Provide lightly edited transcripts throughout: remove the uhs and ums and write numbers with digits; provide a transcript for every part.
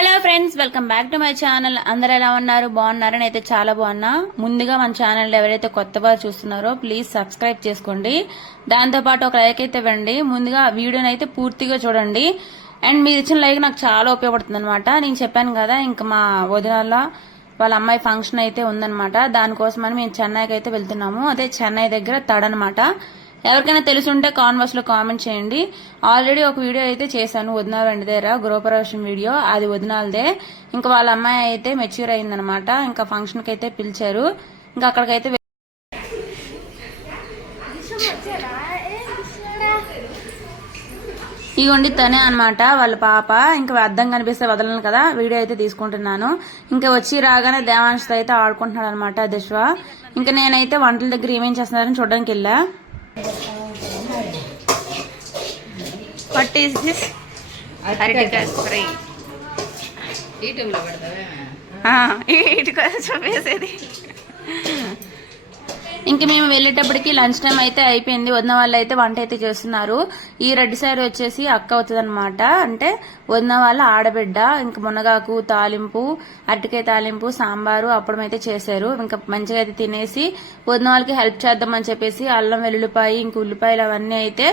Hello friends, welcome back to my channel. అందరు ఎలా ఉన్నారు? బాగున్నారని అయితే చాలా బాగున్నా. ముందుగా మన ఛానల్ ఎవరైతే కొత్తగా చూస్తున్నారో ప్లీజ్ సబ్స్క్రైబ్ చేసుకోండి. దాంతోపాటు ఒక లైక్ అయితే ఇవ్వండి. ముందుగా వీడియోని అయితే పూర్తిగా చూడండి. అండ్ మీరు ఇచ్చిన లైక్ నాకు చాలా ఉపయోగపడుతుంది అనమాట. నేను చెప్పాను కదా, ఇంకా మా వదినాల వాళ్ళ అమ్మాయి ఫంక్షన్ అయితే ఉందనమాట. దానికోసమని మేము చెన్నైకి అయితే వెళ్తున్నాము. అదే చెన్నై దగ్గర తడనమాట. ఎవరికైనా తెలుసుంటే కాన్వర్స్ లో కామెంట్ చేయండి. ఆల్రెడీ ఒక వీడియో అయితే చేశాను వదినాల ఇంటి దగ్గర, గృహప్రవేశం వీడియో. అది వదినాలదే. ఇంకా వాళ్ళ అమ్మాయి అయితే మెచ్యూర్ అయిందనమాట. ఇంకా ఫంక్షన్ కి అయితే పిలిచారు. ఇంకా అక్కడికైతే ఇగోండి తనే అనమాట వాళ్ళ పాప. ఇంకా అద్దం కనిపిస్తే వదలను కదా, వీడియో అయితే తీసుకుంటున్నాను. ఇంకా వచ్చి రాగానే దేవాంశతో అయితే ఆడుకుంటున్నాడు అనమాట దిశ్వ. ఇంకా నేనైతే వంటల దగ్గర ఏమేం చేస్తున్నారని చూడడానికి వెళ్ళా. What is this? Article free. YouTube లో పెడతావా? ఇటు కోసం చూపేసేది. ఇంక మేము వెళ్ళేటప్పటికి లంచ్ టైం అయితే అయిపోయింది. వదిన వాళ్ళు అయితే వంట అయితే చేస్తున్నారు. ఈ రెడ్ సైడ్ వచ్చేసి అక్క అవుతుంది అనమాట. అంటే వదిన వాళ్ళ ఆడబిడ్డ. ఇంకా మునగాకు తాలింపు, అరటికాయ తాలింపు, సాంబారు, అప్పడం అయితే చేశారు. ఇంకా మంచిగా అయితే తినేసి వదిన వాళ్ళకి హెల్ప్ చేద్దామని చెప్పేసి అల్లం వెల్లుల్లిపాయ ఇంక ఉల్లిపాయలు అవన్నీ అయితే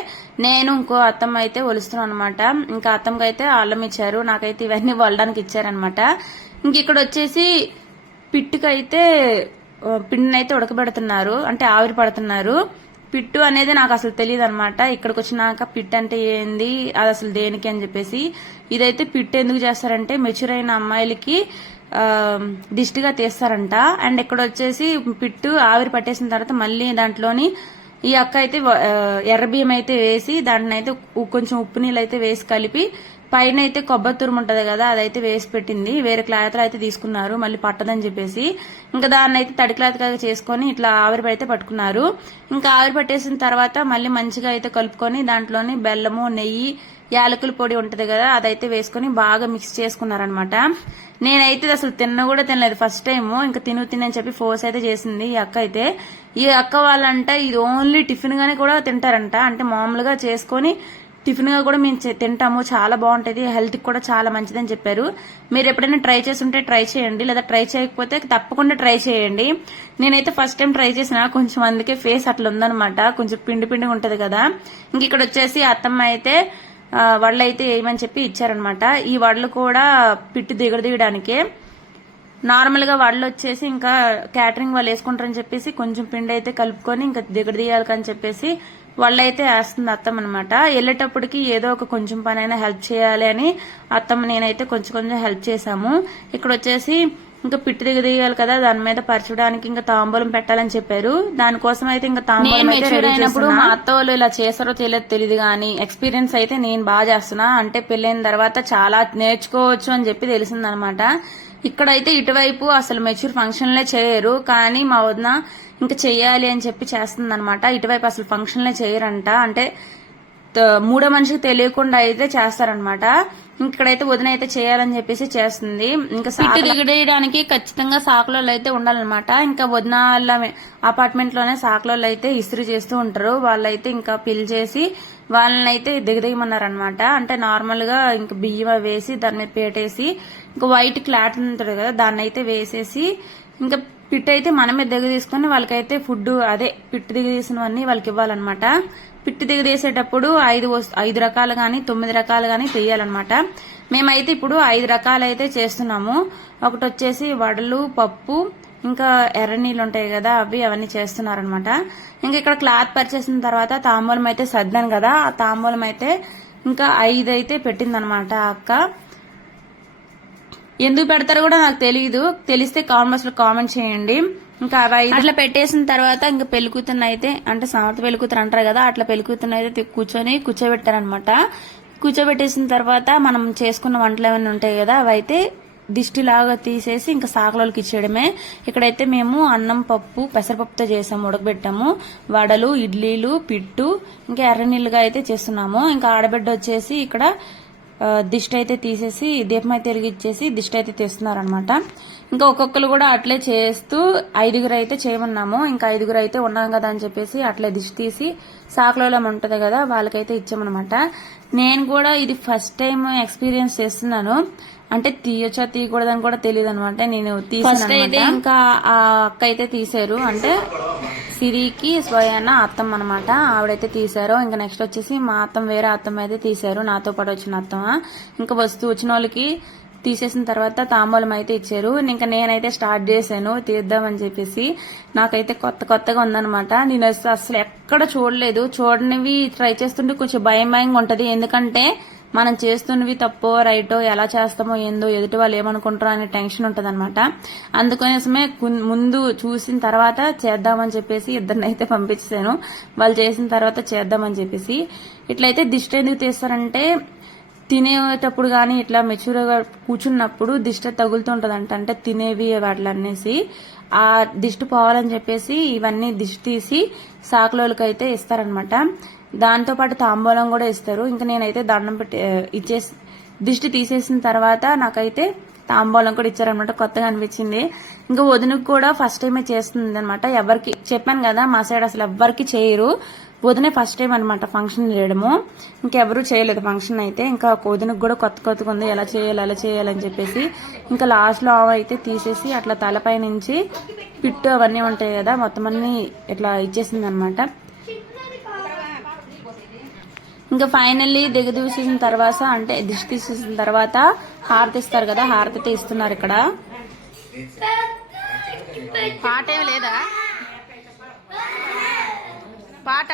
నేను ఇంకో అత్తమ్మ అయితే ఒలుస్తున్నాను అనమాట. ఇంకా అత్తమ్మకి అయితే అల్లం ఇచ్చారు, నాకైతే ఇవన్నీ వల్లడానికి ఇచ్చారనమాట. ఇంక ఇక్కడ వచ్చేసి పిట్టుకైతే పిండిని అయితే ఉడకబెడుతున్నారు, అంటే ఆవిరి పడుతున్నారు. పిట్టు అనేది నాకు అసలు తెలియదు అనమాట. ఇక్కడికి వచ్చినాక పిట్టు అంటే ఏంది, అది అసలు దేనికి అని చెప్పేసి. ఇదైతే పిట్టు ఎందుకు చేస్తారంటే మెచ్యూర్ అయిన అమ్మాయిలకి దిష్టిగా తీస్తారంట. అండ్ ఇక్కడ వచ్చేసి పిట్టు ఆవిరి పట్టేసిన తర్వాత మళ్ళీ దాంట్లోని ఈ అక్క అయితే ఎర్ర బియ్యం అయితే వేసి దాంట్లో అయితే కొంచెం ఉప్పు నీళ్ళు అయితే వేసి కలిపి పైన అయితే కొబ్బరి తురుము ఉంటది కదా, అదైతే వేసి పెట్టింది. వేరే క్లాత్లు అయితే తీసుకున్నారు మళ్ళీ పట్టదని చెప్పేసి. ఇంకా దాన్ని అయితే తడి క్లాత్ గా చేసుకుని ఇట్లా ఆవిరి అయితే పట్టుకున్నారు. ఇంకా ఆవిరి పట్టేసిన తర్వాత మళ్ళీ మంచిగా అయితే కలుపుకొని దాంట్లోని బెల్లము, నెయ్యి, యాలకుల పొడి ఉంటది కదా, అదైతే వేసుకుని బాగా మిక్స్ చేసుకున్నారనమాట. నేనైతే అసలు తిన్న కూడా తినలేదు ఫస్ట్ టైం. ఇంకా తినని చెప్పి ఫోర్స్ అయితే చేసింది ఈ అక్క అయితే. ఈ అక్క వాళ్ళంట ఇది ఓన్లీ టిఫిన్ గానే కూడా తింటారంట. అంటే మామూలుగా చేసుకొని టిఫిన్ గా కూడా మేము తింటాము, చాలా బాగుంటది, హెల్త్ కి కూడా చాలా మంచిదని చెప్పారు. మీరు ఎప్పుడైనా ట్రై చేస్తుంటే ట్రై చేయండి, లేదా ట్రై చేయకపోతే తప్పకుండా ట్రై చేయండి. నేనైతే ఫస్ట్ టైం ట్రై చేసిన, కొంచెం అందుకే ఫేస్ అట్లా ఉందనమాట, కొంచెం పిండి పిండి ఉంటది కదా. ఇంక ఇక్కడ వచ్చేసి అత్తమ్మ అయితే వడలు అయితే వేయమని చెప్పి ఇచ్చారనమాట. ఈ వడలు కూడా పిట్టు దిగడానికే. నార్మల్ గా వడలు వచ్చేసి ఇంకా క్యాటరింగ్ వాళ్ళు వేసుకుంటారని చెప్పేసి కొంచెం పిండి అయితే కలుపుకొని ఇంకా దిగడదీయాలని చెప్పేసి వాళ్ళైతే వేస్తుంది అత్తమ్మ అనమాట. వెళ్ళేటప్పటికి ఏదో ఒక కొంచెం పని అయినా హెల్ప్ చేయాలి అని అత్తమ్మ నేనైతే కొంచెం కొంచెం హెల్ప్ చేశాము. ఇక్కడ వచ్చేసి ఇంకా పిట్టు దిగదీయాలి కదా, దాని మీద పరచడానికి ఇంకా తాంబూలం పెట్టాలని చెప్పారు. దానికోసం అయితే ఇంకా తాంబూలం అయినప్పుడు మా అత్త వాళ్ళు ఇలా చేస్తారో తెలియదు కానీ ఎక్స్పీరియన్స్ అయితే నేను బాగా చేస్తున్నా. అంటే పెళ్ళైన తర్వాత చాలా నేర్చుకోవచ్చు అని చెప్పి తెలిసిందనమాట. ఇక్కడైతే ఇటువైపు అసలు మెచ్యూర్ ఫంక్షన్లే చేయరు, కానీ మా వదిన ఇంకా చెయ్యాలి అని చెప్పి చేస్తుంది అనమాట. ఇటువైపు అసలు ఫంక్షన్లే చేయరంట. అంటే మూడో మనిషికి తెలియకుండా అయితే చేస్తారనమాట. ఇక్కడైతే వదిన అయితే చేయాలని చెప్పేసి చేస్తుంది. ఇంకా పిట్టు దిగడేయడానికి ఖచ్చితంగా సాకులలో అయితే ఉండాలన్నమాట. ఇంకా వదిన వాళ్ళ అపార్ట్మెంట్ లోనే సాకులలో అయితే ఇస్త్రీ చేస్తూ ఉంటారు. వాళ్ళైతే ఇంకా పిలిచేసి వాళ్ళని అయితే దిగదీయమన్నారనమాట. అంటే నార్మల్ గా ఇంకా బియ్యం వేసి దాని మీద పేటేసి ఇంకా వైట్ క్లాత్ ఉంటుంది కదా, దాన్ని అయితే వేసేసి ఇంకా పిట్టు అయితే మనమే దిగదీసుకుని వాళ్ళకైతే ఫుడ్ అదే పిట్టు దిగదీసినవన్నీ వాళ్ళకి ఇవ్వాలన్నమాట. పిట్టు దిగదీసేటప్పుడు 5 రకాలు గాని 9 రకాలు గాని తెయ్యాలన్నమాట. మేమైతే ఇప్పుడు 5 రకాలు అయితే చేస్తున్నాము. ఒకటి వచ్చేసి వడలు, పప్పు, ఇంకా ఎర్ర నీళ్ళు ఉంటాయి కదా, అవన్నీ చేస్తున్నారనమాట. ఇంకా ఇక్కడ క్లాత్ పరిచేసిన తర్వాత తాంబూలం అయితే సర్దాను కదా, ఆ తాంబూలం అయితే ఇంకా 5 అయితే పెట్టిందనమాట అక్క. ఎందుకు పెడతారో కూడా నాకు తెలియదు, తెలిస్తే కామెంట్స్ లో కామెంట్ చేయండి. ఇంకా అట్లా పెట్టేసిన తర్వాత ఇంకా పెళ్లికూతురు అయితే, అంటే సమర్థ పెళ్లికూతురు అంటారు కదా, అట్లా పెళ్లికూతురు అయితే కూర్చోబెట్టారనమాట. కూర్చోబెట్టేసిన తర్వాత మనం చేసుకున్న వంటలు ఏమైనా ఉంటాయి కదా, అవైతే దిష్టిలాగా తీసేసి ఇంకా సాకులోకి ఇచ్చేయడమే. ఇక్కడైతే మేము అన్నం, పప్పు, పెసరపప్పుతో చేసాము, ఉడకబెట్టాము. వడలు, ఇడ్లీలు, పిట్టు, ఇంకా ఎర్ర నీళ్ళుగా అయితే చేస్తున్నాము. ఇంకా ఆడబిడ్డ వచ్చేసి ఇక్కడ దిష్టి అయితే తీసేసి దీపం అయితే వెలిగించేసి దిష్టి అయితే తీస్తున్నారనమాట. ఇంకా ఒక్కొక్కరు కూడా అట్లే చేస్తూ 5 అయితే చేయమన్నాము. ఇంకా 5 అయితే ఉన్నాం కదా అని చెప్పేసి అట్లే దిష్టి తీసి సాకులో ఉంటది కదా వాళ్ళకైతే ఇచ్చామన్నమాట. నేను కూడా ఇది ఫస్ట్ టైం ఎక్స్పీరియన్స్ చేస్తున్నాను. అంటే తీయొచ్చా తీయకూడదని కూడా తెలియదు అనమాట. నేను ఫస్ట్ అయితే ఇంకా ఆ అక్క అయితే తీసారు, అంటే సిరికి స్వయాన అత్తమ్మ అనమాట, ఆవిడైతే తీసారు. ఇంకా నెక్స్ట్ వచ్చేసి మా అత్తమ్మ వేరే అత్తమ్మ అయితే తీసారు, నాతో పాటు వచ్చిన అత్తమ్మ. ఇంకా వచ్చిన వాళ్ళకి తీసేసిన తర్వాత తాంబూలం అయితే ఇచ్చారు. ఇంకా నేనైతే స్టార్ట్ చేశాను తీద్దామని చెప్పేసి. నాకైతే కొత్తగా ఉందనమాట. నేను అసలు ఎక్కడ చూడలేదు, చూడనివి ట్రై చేస్తుంటే కొంచెం భయంగా ఉంటది. ఎందుకంటే మనం చేస్తున్నవి తప్పో రైటో, ఎలా చేస్తామో ఏందో, ఎదుటి వాళ్ళు ఏమనుకుంటారో అనే టెన్షన్ ఉంటది అనమాట. అందుకోసమే ముందు చూసిన తర్వాత చేద్దామని చెప్పేసి ఇద్దరినైతే పంపించాను. వాళ్ళు చేసిన తర్వాత చేద్దామని చెప్పేసి. ఇట్లయితే దిష్టి ఎందుకు తీస్తారంటే తినేటప్పుడు గానీ ఇట్లా మెచ్యూర్గా కూర్చున్నప్పుడు దిష్టి తగులుతుంటదంట. అంటే తినేవి వాటిలో అనేసి ఆ దిష్టి పోవాలని చెప్పేసి ఇవన్నీ దిష్టి తీసి సాకులోళ్ళకి అయితే ఇస్తారనమాట. దాంతో పాటు తాంబూలం కూడా ఇస్తారు. ఇంకా నేనైతే దండం పెట్టి దిష్టి తీసేసిన తర్వాత నాకైతే తాంబూలం కూడా ఇచ్చారనమాట. కొత్తగా అనిపించింది. ఇంకా వదినకు కూడా ఫస్ట్ టైమే చేస్తుంది అనమాట. ఎవరికి చెప్పాను కదా, మా సైడ్ అసలు ఎవ్వరికి చేయరు. వదినే ఫస్ట్ టైం అనమాట ఫంక్షన్ చేయడము. ఇంకెవరూ చేయలేదు ఫంక్షన్ అయితే. ఇంకా వదినకు కూడా కొత్తగా ఉంది, ఎలా చేయాలని చెప్పేసి. ఇంకా లాస్ట్ లో అయితే తీసేసి అట్లా తలపై నుంచి పిట్టు అవన్నీ ఉంటాయి కదా, మొత్తం అన్ని ఇట్లా ఇచ్చేసింది అనమాట. ఇంకా ఫైనల్లీ దిగదూసిన తర్వాత, అంటే దిష్టి తీసేసిన తర్వాత హారతి ఇస్తారు కదా, హారతి ఇస్తున్నారు ఇక్కడ. పాట ఏమి లేదా? పాట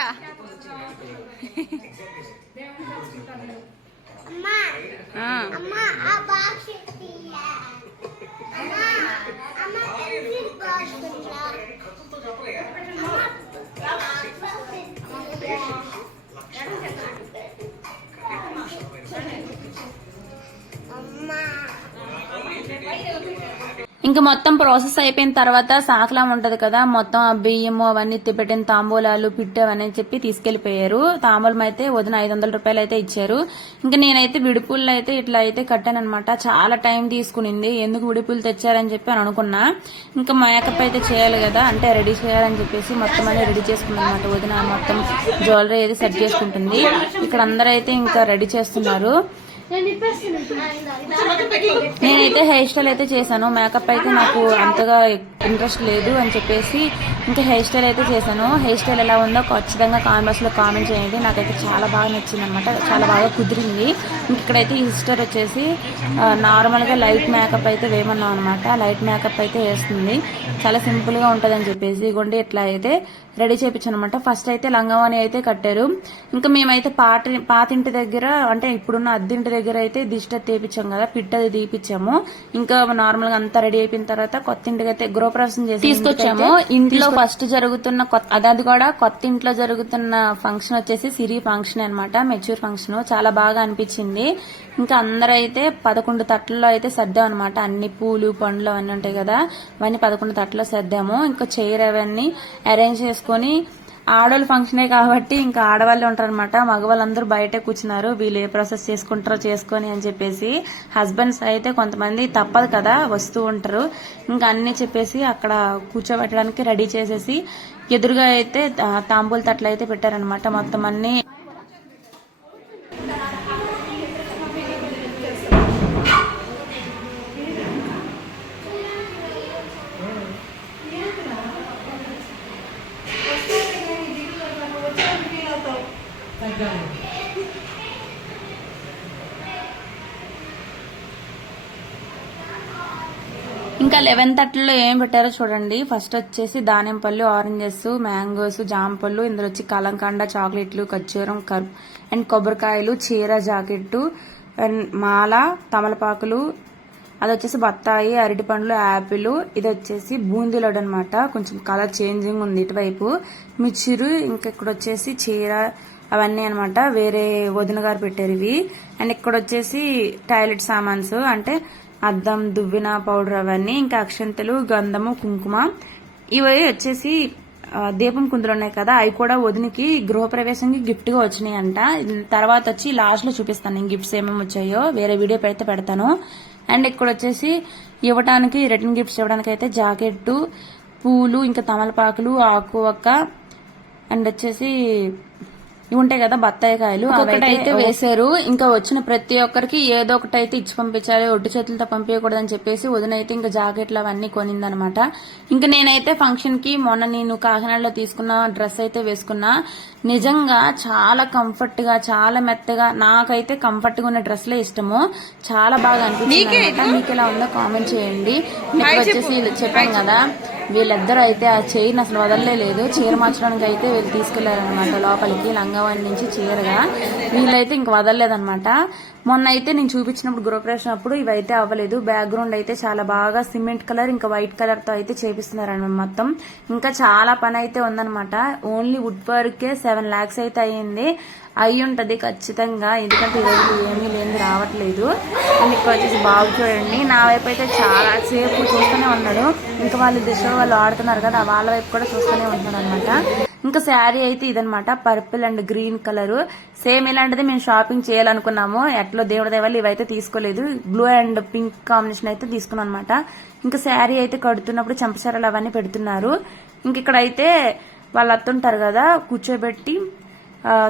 ఇంకా మొత్తం ప్రాసెస్ అయిపోయిన తర్వాత సాకలం ఉంటది కదా, మొత్తం ఆ బియ్యము అవన్నీ పెట్టిన తాంబూలాలు పిట్టు అవన్నీ చెప్పి తీసుకెళ్లిపోయారు. తాంబూలం అయితే వదిన 500 రూపాయలు అయితే ఇచ్చారు. ఇంకా నేనైతే విడిపూలు అయితే ఇట్లా అయితే కట్టానమాట. చాలా టైం తీసుకునింది. ఎందుకు విడిపూలు తెచ్చారని చెప్పి అని అనుకున్నా. ఇంకా మేకప్ అయితే చేయాలి కదా, అంటే రెడీ చేయాలని చెప్పేసి మొత్తం అన్ని రెడీ చేసుకున్నాను అనమాట. వదిన మొత్తం జ్యువెలరీ అయితే సెట్ చేసుకుంటుంది. ఇక్కడ అందరూ అయితే ఇంకా రెడీ చేస్తున్నారు. నేనైతే హెయిర్ స్టైల్ అయితే చేశాను. మేకప్ అయితే నాకు అంతగా ఇంట్రెస్ట్ లేదు అని చెప్పేసి ఇంకా హెయిర్ స్టైల్ అయితే చేశాను. హెయిర్ స్టైల్ ఎలా ఉందో ఖచ్చితంగా కామెంట్స్ లో కామెంట్ చేయండి. నాకైతే చాలా బాగా నచ్చింది అనమాట, చాలా బాగా కుదిరింది. ఇక్కడైతే ఈ సిస్టర్ వచ్చేసి నార్మల్ గా లైట్ మేకప్ అయితే వేయమన్నాం అనమాట. లైట్ మేకప్ అయితే వేస్తుంది, చాలా సింపుల్ గా ఉంటది అని చెప్పేసి. ఇగోండి ఇట్లా అయితే రెడీ చేయించాను అనమాట. ఫస్ట్ అయితే లంగావాణి అయితే కట్టారు. ఇంకా మేమైతే పాతింటి దగ్గర, అంటే ఇప్పుడున్న అద్దింటి దగ్గర అయితే దిష్టి తీపిచ్చాం కదా, పిట్టది తీపిచ్చాము. ఇంకా నార్మల్ గా అంతా రెడీ అయిపోయిన తర్వాత కొత్త ఇంటికి అయితే గృహప్రవేశం చేసి తీసుకొచ్చాము. ఇంట్లో ఫస్ట్ జరుగుతున్న అది కూడా కొత్త ఇంట్లో జరుగుతున్న ఫంక్షన్ వచ్చేసి సిరి ఫంక్షన్ అనమాట, మెచ్యూర్ ఫంక్షన్. చాలా బాగా అనిపించింది. ఇంకా అందరూ అయితే 11 తట్లలో అయితే సర్దాం అనమాట. అన్ని పూలు పండ్లు అవన్నీ ఉంటాయి కదా, అవన్నీ 11 తట్టలో సర్దాము. ఇంకా చైర్ అవన్నీ అరేంజ్ చేసుకుని, ఆడవాళ్ళు ఫంక్షనే కాబట్టి ఇంకా ఆడవాళ్ళే ఉంటారనమాట. మగవాళ్ళందరూ బయటే కూర్చున్నారు, వీళ్ళు ఏ ప్రాసెస్ చేసుకుంటారో చేసుకొని అని చెప్పేసి. హస్బెండ్స్ అయితే కొంతమంది తప్పదు కదా, వస్తూ ఉంటారు. ఇంకా అన్ని చెప్పేసి అక్కడ కూర్చోబెట్టడానికి రెడీ చేసేసి ఎదురుగా అయితే తాంబూల తట్లు అయితే పెట్టారనమాట. మొత్తం అన్ని ఇంకా 11 తట్లలో ఏం పెట్టారో చూడండి. ఫస్ట్ వచ్చేసి దానిమ్మ పళ్ళు, ఆరెంజెస్, మ్యాంగోస్, జామ పళ్ళు, ఇందులో వచ్చి కలంకండ, చాక్లెట్లు, ఖర్జూరం అండ్ కొబ్బరికాయలు, చీర, జాకెట్టు అండ్ మాల, తమలపాకులు, అది వచ్చేసి బత్తాయి, అరటి పండ్లు, యాపిల్. ఇది వచ్చేసి బూందీ లడ్డు అనమాట, కొంచెం కలర్ చేంజింగ్ ఉంది ఇటువైపు. మిర్చిరు, ఇంకా ఇక్కడ వచ్చేసి చీర అవన్నీ అనమాట. వేరే వదిన గారు పెట్టారు ఇవి. అండ్ ఇక్కడ వచ్చేసి టాయిలెట్ సామాన్స్, అంటే అద్దం, దువ్విన, పౌడర్ అవన్నీ. ఇంకా అక్షంతలు, గంధము, కుంకుమ. ఇవి వచ్చేసి దీపం కుందులు ఉన్నాయి కదా, అవి కూడా వదినికి గృహప్రవేశంకి గిఫ్ట్ గా వచ్చినాయి అంట. తర్వాత వచ్చి లాస్ట్ లో చూపిస్తాను నేను గిఫ్ట్స్ ఏమేమి వచ్చాయో, వేరే వీడియో పెడతాను. అండ్ ఇక్కడ వచ్చేసి ఇవ్వడానికి, రిటర్న్ గిఫ్ట్స్ ఇవ్వడానికి అయితే జాకెట్టు, పూలు, ఇంకా తమలపాకులు, ఆకు ఒక్క, అండ్ వచ్చేసి ఇవి ఉంటాయి కదా బత్తాయి కాయలు ఒకటైతే వేశారు. ఇంకా వచ్చిన ప్రతి ఒక్కరికి ఏదో ఒకటి అయితే ఇచ్చి పంపించాలి, ఒట్టి చేతులతో పంపించకూడదని చెప్పేసి వదిన అయితే ఇంకా జాకెట్లు అవన్నీ కొనిందనమాట. ఇంకా నేనైతే ఫంక్షన్ కి మొన్న నేను కాకినాడలో తీసుకున్న డ్రెస్ అయితే వేసుకున్నా. నిజంగా చాలా కంఫర్ట్ గా, చాలా మెత్తగా, నాకైతే కంఫర్ట్ గా ఉన్న డ్రెస్లే ఇష్టము. చాలా బాగా అనిపించింది. మీకు ఎలా ఉందో కామెంట్ చేయండి. నెక్స్ట్ వచ్చేసి చెప్పాను కదా, వీళ్ళిద్దరూ అయితే ఆ చైర్ అసలు వదలలేదు. చీర మార్చడానికి అయితే వీళ్ళు తీసుకెళ్లారనమాట లోపలికి, లంగావాణి నుంచి చీరగా. వీళ్ళైతే ఇంక వదలలేదనమాట. మొన్న అయితే నేను చూపించినప్పుడు గృహప్రవేశం అప్పుడు ఇవైతే అవ్వలేదు. బ్యాక్గ్రౌండ్ అయితే చాలా బాగా సిమెంట్ కలర్ ఇంకా వైట్ కలర్ తో అయితే చేపిస్తున్నారనమాట మొత్తం. ఇంకా చాలా పని అయితే ఉందనమాట. ఓన్లీ వుడ్ వర్కే 7 lakhs అయితే అయ్యింది. అయి ఉంటది ఖచ్చితంగా, ఎందుకంటే ఈ రోజు ఏమీ లేని రావట్లేదు. ఇక్కడ వచ్చేసి బాబు చూడండి, నా వైపు అయితే చాలా సేపు చూస్తూనే ఉన్నాడు. ఇంకా వాళ్ళు దిశ వాళ్ళు ఆడుతున్నారు కదా, వాళ్ళ వైపు కూడా చూస్తూనే ఉంటున్నారు అనమాట. ఇంకా శారీ అయితే ఇదనమాట, purple and green colour. Same ఇలాంటిది మేము షాపింగ్ చేయాలనుకున్నాము, ఎట్లో దేవుడి దేవాళ్ళు ఇవైతే తీసుకోలేదు. బ్లూ అండ్ పింక్ కాంబినేషన్ అయితే తీసుకున్నాం అనమాట. ఇంకా శారీ అయితే కడుతున్నప్పుడు చంపచారాలు అవన్నీ పెడుతున్నారు. ఇంక ఇక్కడైతే వాళ్ళు అత్తుంటారు కదా, కూర్చోబెట్టి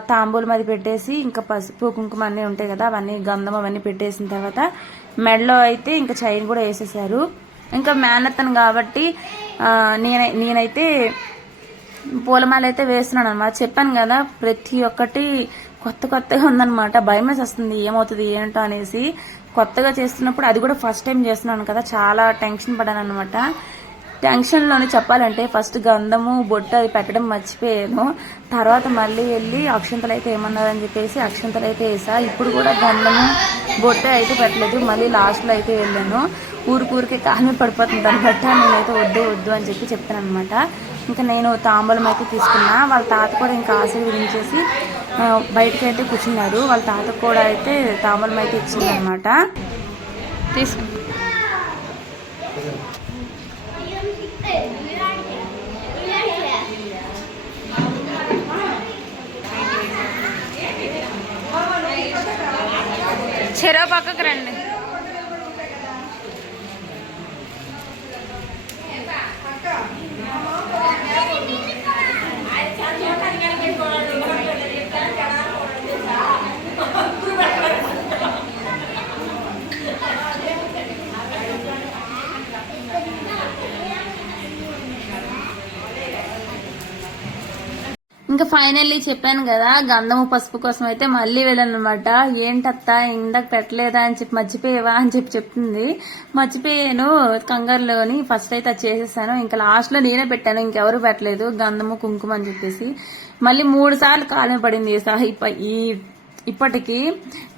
తాంబూలం అది పెట్టేసి ఇంకా పసుపు కుంకుమ అన్నీ ఉంటాయి కదా, అవన్నీ గంధం అవన్నీ పెట్టేసిన తర్వాత మెడలో అయితే ఇంకా చైన్ కూడా వేసేసారు. ఇంకా మేనత్తను కాబట్టి నేనైతే పూలమాల అయితే వేస్తున్నాను అనమాట. చెప్పాను కదా, ప్రతి ఒక్కటి కొత్తగా ఉందనమాట. భయం వస్తుంది ఏమవుతుంది ఏంటో అనేసి. కొత్తగా చేస్తున్నప్పుడు అది కూడా ఫస్ట్ టైం చేస్తున్నాను కదా, చాలా టెన్షన్ పడ్డాను అనమాట. టెన్షన్ లోని చెప్పాలంటే ఫస్ట్ గంధము బొట్టు అది పెట్టడం మర్చిపోయాను. తర్వాత మళ్ళీ వెళ్ళి అక్షంతలు అయితే ఏమన్నారని చెప్పేసి అక్షంతలు అయితే వేసా. ఇప్పుడు కూడా గంధము బొట్టు అయితే పెట్టలేదు, మళ్ళీ లాస్ట్ లో అయితే వెళ్ళాను. ఊరికే కాలు పడిపోతుంది అనమాట. నేనైతే వద్దు అని చెప్పి చెప్తాను అనమాట. ఇంకా నేను తాంబూలం అయితే తీసుకున్నా. వాళ్ళ తాత కూడా ఇంకా ఆశీర్వదించేసి బయటకు అయితే కూర్చున్నారు. వాళ్ళ తాత కూడా అయితే తాంబూలం అయితే ఇచ్చింది అనమాట. తీసుకు చెరో పక్కకు రండి. ఇంకా ఫైనల్లీ చెప్పాను కదా, గంధము పసుపు కోసం అయితే మళ్ళీ వెళ్ళాను అనమాట. ఏంటత్తా ఇందాక పెట్టలేదా అని చెప్పి, మర్చిపోయేవా అని చెప్పి చెప్తుంది. మర్చిపోయాను కంగారులోని. ఫస్ట్ అయితే అది చేసేసాను. ఇంకా లాస్ట్ లో నేనే పెట్టాను, ఇంకెవరు పెట్టలేదు గంధము కుంకుమ అని చెప్పేసి. మళ్ళీ 3 సార్లు కాలం పడింది ఇప్పటికి.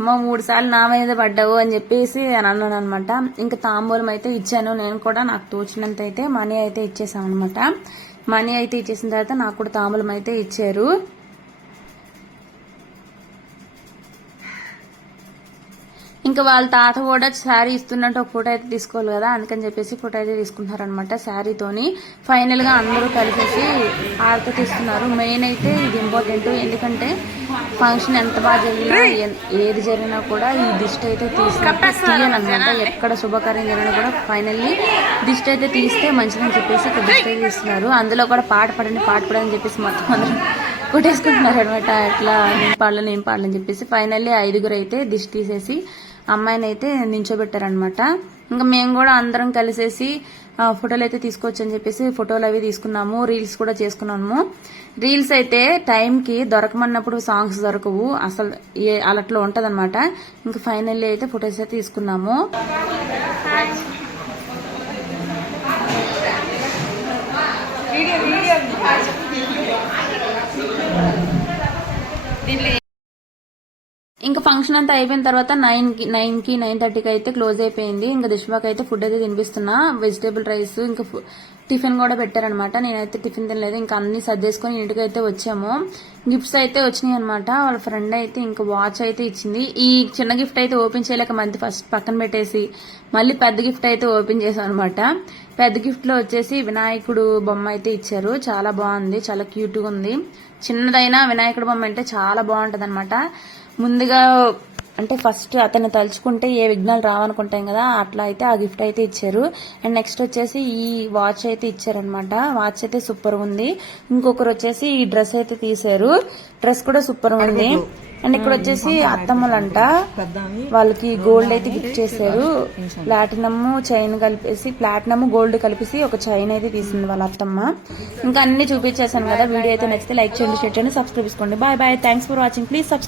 3 సార్లు నా మీద పడ్డావు అని చెప్పేసి అని అన్నాను అనమాట. ఇంకా తాంబూలం అయితే ఇచ్చాను నేను కూడా, నాకు తోచినంత అయితే మనీ అయితే ఇచ్చేసాను అనమాట. మనీ అయితే ఇచ్చేసిన తర్వాత నాకు కూడా తాంబూలం అయితే ఇచ్చారు. ఇంకా వాళ్ళ తాత కూడా శారీ ఇస్తున్నట్టు ఒక ఫోటో అయితే తీసుకోవాలి కదా, అందుకని చెప్పేసి ఫోటో అయితే తీసుకుంటారనమాట శారీతోని. ఫైనల్ గా అందరూ కలిసేసి ఆరతి తీస్తున్నారు. మెయిన్ అయితే ఇది ఇంపార్టెంట్, ఎందుకంటే ఫంక్షన్ ఎంత బాగా జరిగినా ఏది జరిగినా కూడా ఈ దిష్టి అయితే తీయాలన్నమాట. ఎక్కడ శుభకార్యం జరిగినా కూడా ఫైనల్లీ దిష్టి అయితే తీస్తే మంచిదని చెప్పేసి ఇక్కడ దిష్టి అయితే తీస్తున్నారు. అందులో కూడా పాట పాడని చెప్పేసి మొత్తం అందరూ కొట్టేసుకుంటున్నారు అనమాట. ఎట్లా నేను పాడలని చెప్పేసి ఫైనల్లీ 5గురు అయితే దిష్టి తీసేసి అమ్మాయిని అయితే నించోబెట్టారనమాట. ఇంకా మేము కూడా అందరం కలిసేసి ఫోటోలు అయితే తీసుకోవచ్చు అని చెప్పేసి ఫోటోలు అవి తీసుకున్నాము. రీల్స్ కూడా చేసుకున్నాము. రీల్స్ అయితే టైంకి దొరకమన్నప్పుడు సాంగ్స్ దొరకవు, అసలు అలట్లో ఉంటది అనమాట. ఇంకా ఫైనల్లీ అయితే ఫొటోస్ అయితే తీసుకున్నాము. ఇంకా ఫంక్షన్ అంతా అయిపోయిన తర్వాత 9:30కి అయితే క్లోజ్ అయిపోయింది. ఇంకా దిష్వాకి అయితే ఫుడ్ అయితే తినిపిస్తున్నా. వెజిటేబుల్ రైస్ ఇంకా టిఫిన్ కూడా పెట్టారనమాట. నేనైతే టిఫిన్ తినలేదు, ఇంకా అన్ని సర్దేసుకుని ఇంటికి అయితే వచ్చాము. గిఫ్ట్స్ అయితే వచ్చినాయి అనమాట. వాళ్ళ ఫ్రెండ్ అయితే ఇంకా వాచ్ అయితే ఇచ్చింది. ఈ చిన్న గిఫ్ట్ అయితే ఓపెన్ చేయలేక మంది ఫస్ట్ పక్కన పెట్టేసి మళ్ళీ పెద్ద గిఫ్ట్ అయితే ఓపెన్ చేసాం అనమాట. పెద్ద గిఫ్ట్ లో వచ్చేసి వినాయకుడు బొమ్మ అయితే ఇచ్చారు. చాలా బాగుంది, చాలా క్యూట్ గా ఉంది. చిన్నదైనా వినాయకుడు బొమ్మ అంటే చాలా బాగుంటది అనమాట. ముందుగా అంటే ఫస్ట్ అతన్ని తలుచుకుంటే ఏ విఘ్నాలు రావనుకుంటాం కదా, అట్లా అయితే ఆ గిఫ్ట్ అయితే ఇచ్చారు. అండ్ నెక్స్ట్ వచ్చేసి ఈ వాచ్ అయితే ఇచ్చారనమాట. వాచ్ అయితే సూపర్ ఉంది. ఇంకొకరు వచ్చేసి ఈ డ్రెస్ అయితే తీసారు. డ్రెస్ కూడా సూపర్ ఉంది. అండ్ ఇక్కడ వచ్చేసి అత్తమ్మలంట, వాళ్ళకి గోల్డ్ అయితే గిఫ్ట్ చేశారు. ప్లాటినమ్ చైన్ కలిపేసి, ప్లాటినమ్ గోల్డ్ కలిపేసి ఒక చైన్ అయితే తీసింది వాళ్ళ అత్తమ్మ. ఇంకా అన్ని చూపించేసాను కదా. వీడియో అయితే నచ్చితే లైక్ చేయండి, షేర్ చేయండి, సబ్స్క్రైబ్ చేసుకోండి. Bye bye, thanks for watching. Please subscribe.